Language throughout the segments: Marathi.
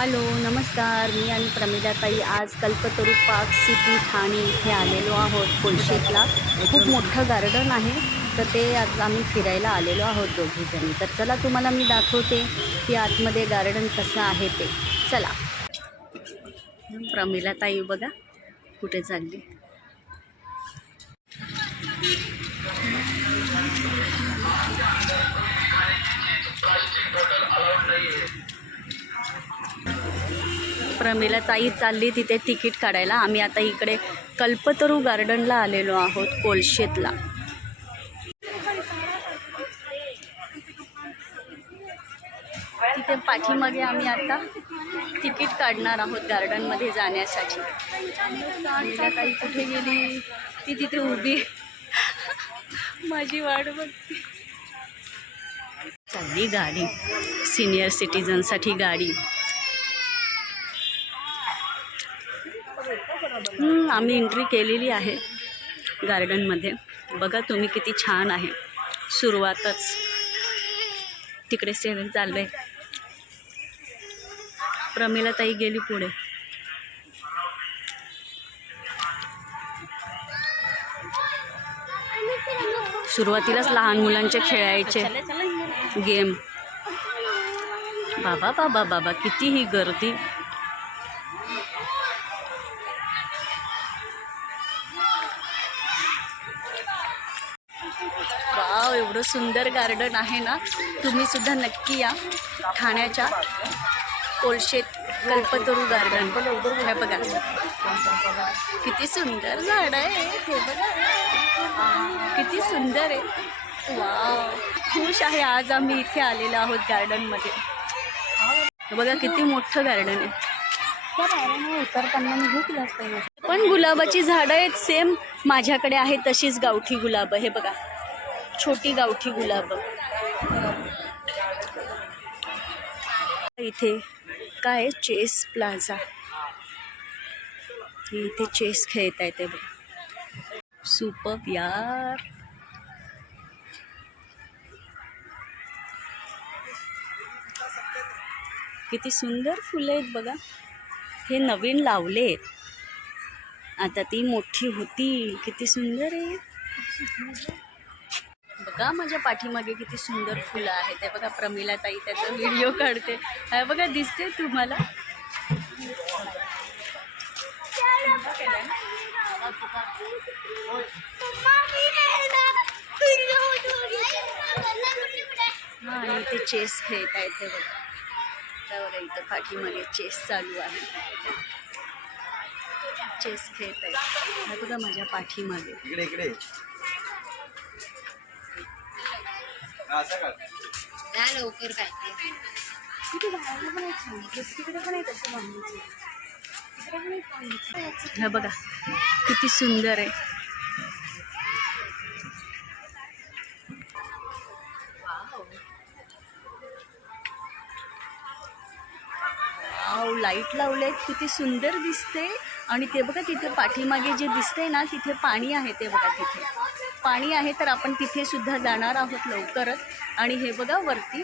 हॅलो नमस्कार. मी आणि प्रमिलाताई आज कल्पतरू पार्क सिटी ठाणे इथे आलेलो आहोत कोलशेतला खूप मोठं गार्डन आहे तर ते आज आम्ही फिरायला आलेलो आहोत दोघीजणी. तर चला तुम्हाला मी दाखवते की आतमध्ये गार्डन कसं आहे ते. चला. प्रमिलाताई बघा कुठे चालली. प्रमिला ताई चालली तिथे तिकीट काढायला. आम्ही आता इकडे कल्पतरू गार्डनला आलेलो आहोत कोलशेतला तिथे पाठीमागे आम्ही आता तिकीट काढणार आहोत गार्डनमध्ये जाण्यासाठी. ताई कुठे गेली? ती तिथे उभी. माझी वाट बघते. चालली गाडी. सिनियर सिटीजनसाठी गाडी. आम्ही एंट्री केलेली आहे गार्डनमध्ये. बघा तुम्ही किती छान आहे. सुरुवातच. तिकडे सेवन चाललं आहे प्रमिला ताई गेली पुढे. सुरुवातीलाच लहान मुलांचे खेळायचे. गेम बाबा बाबा बाबा किती ही गर्दी. एवढं सुंदर गार्डन आहे ना तुम्ही सुद्धा नक्की या ठाण्याच्या कोळशेत कल्पतरू गार्डन. हे बघा. किती सुंदर झाड आहे. हे बघा. किती सुंदर आहे. वाव. खुश आहे. आज आम्ही इथे आलेलो आहोत गार्डनमध्ये. बघा किती मोठं गार्डन आहे. पण गुलाबाची झाडं आहेत सेम माझ्याकडे आहे तशीच गावठी गुलाब. हे बघा. छोटी गावठी गुलाब. इथे काय आहे? Chess plaza. इथे चेस खेळता येते बघ. सुपर यार. किती सुंदर फुलं आहेत बघा. हे नवीन लावले आता ती मोठी होती. किती सुंदर आहे. बघा माझ्या पाठीमागे किती सुंदर फुलं आहेत. ते बघा प्रमिला ताई त्याचा व्हिडिओ काढते. हे बघा दिसते तुम्हाला? हा आणि इथे चेस खेळत आहेत ते बघा. त्या बघा इथं पाठीमागे चेस चालू आहे. चेस खेळत आहेत. बघा माझ्या पाठीमागे. इकडे इकडे. पण लवकर वांगीचे. बघा किती सुंदर आहे. लाइट लावले किती सुंदर दिसते आणि ते बघा तिथे पाठीमागे जे दिसते ना तिथे पाणी आहे ते बघा तिथे. पाणी आहे तर आपण तिथे सुद्धा जाणार आहोत लवकरच. आणि हे बघा वरती.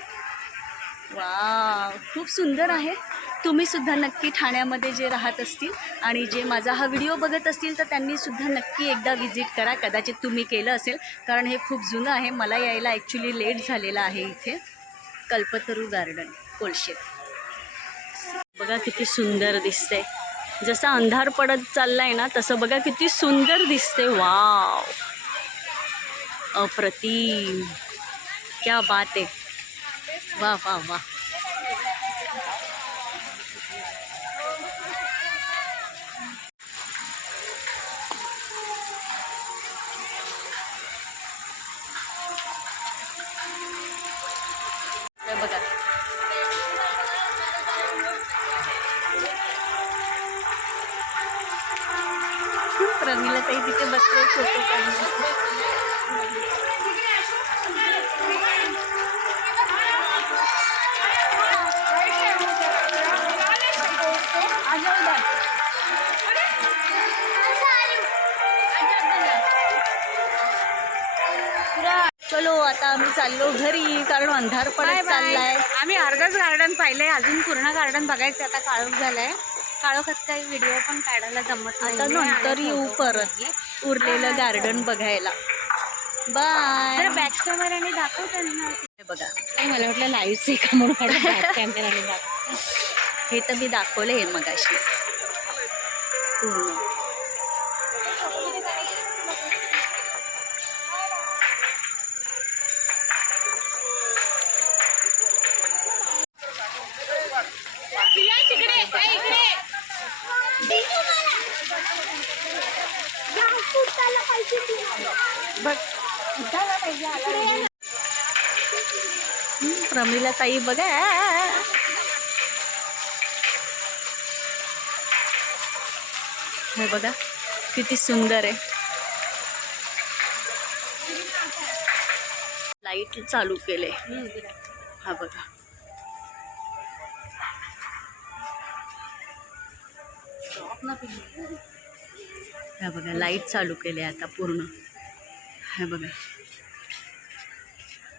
वा खूप सुंदर आहे. तुम्ही सुद्धा नक्की ठाण्यामध्ये जे राहत असतील आणि जे माझा हा व्हिडिओ बघत असतील तर त्यांनीसुद्धा नक्की एकदा व्हिजिट करा. कदाचित तुम्ही केलं असेल कारण हे खूप जुनं आहे. मला यायला ॲक्च्युली लेट झालेलं आहे इथे. कल्पतरू गार्डन कोळशेत. बघा किती सुंदर दिसतंय. जसा अंधार पडत चाललाय ना तसं बघा किती सुंदर दिसते. वाव. अप्रतिम. क्या बात आहे. वा वा वा. चलो आता आम्ही चाललो घरी कारण अंधार पडत चाललाय. आम्ही अर्धच गार्डन पाहिलंय अजून पूर्ण गार्डन बघायचं आता काळोख झालंय. काळोखात काही व्हिडिओ पण काढायला जमत आता नंतर येऊ परत. उरलेलं गार्डन बघायला. बाय बॅक कॅमेराने दाखव त्यांना. हे बघा. नाही, मला वाटलं लाईव्ह आहे का म्हणून बॅक कॅमेराने दाखव. हे तर मी दाखवलं हे मगाशीच. पूर्ण. प्रमिला ताई बघा. हे बघा किती सुंदर आहे. लाइट चालू केले हा बघा. हा बघा लाइट चालू केले आता पूर्ण. हा बघा.